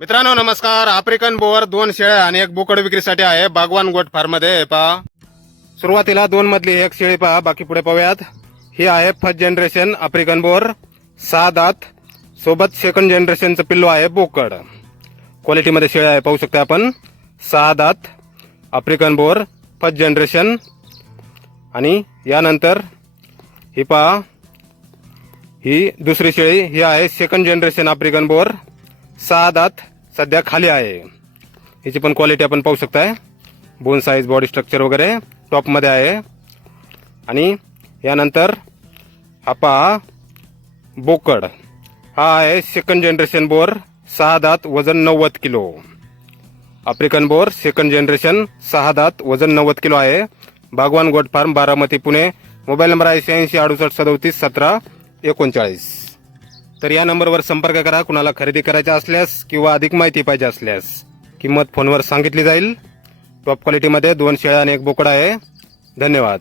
मित्रांनो नमस्कार. African bore दोन शेळ्या आणि एक बोकड विक्रीसाठी आहे बागवान गोट फार्ममध्ये पहा. सुरुवातीला दोन मधली एक शेळी पहा. बाकी पुढे पाहूयात. ही आहे फर्स्ट जनरेशन आफ्रिकन बोअर. सहा दात. सोबत सेकंड जनरेशनचं पिल्लू आहे बोकड. क्वालिटीमध्ये शेळ्या आहे पाहू शकता आपण. सहा दात. आफ्रिकन बोअर फर्स्ट जनरेशन आणि यानंतर ही पहा. ही दुसरी शेळी ही आहे सेकंड जनरेशन आफ्रिकन बोअर. सहा दात सध्या खाली आहे. याची पण क्वालिटी आपण पाहू शकताय. बोन साईज बॉडी स्ट्रक्चर वगैरे टॉपमध्ये आहे. आणि यानंतर हा पहा बोकड. हा आहे सेकंड जनरेशन बोर सहा दात वजन नव्वद kilo. African Boer second generation सहा दात वजन नव्वद किलो आहे. Bagwan goat farm Baramati Pune. Mobile number आहे शहाऐंशी अडुसष्ट सदोतीस सतरा एकोणचाळीस. तर या नंबरवर संपर्क करा. कुणाला खरेदी करायचा असल्यास किंवा अधिक माहिती पाहिजे असल्यास. किंमत फोनवर सांगितली जाईल. टॉप क्वालिटीमध्ये दोन शेळ्या आणि एक बोकडा आहे. धन्यवाद.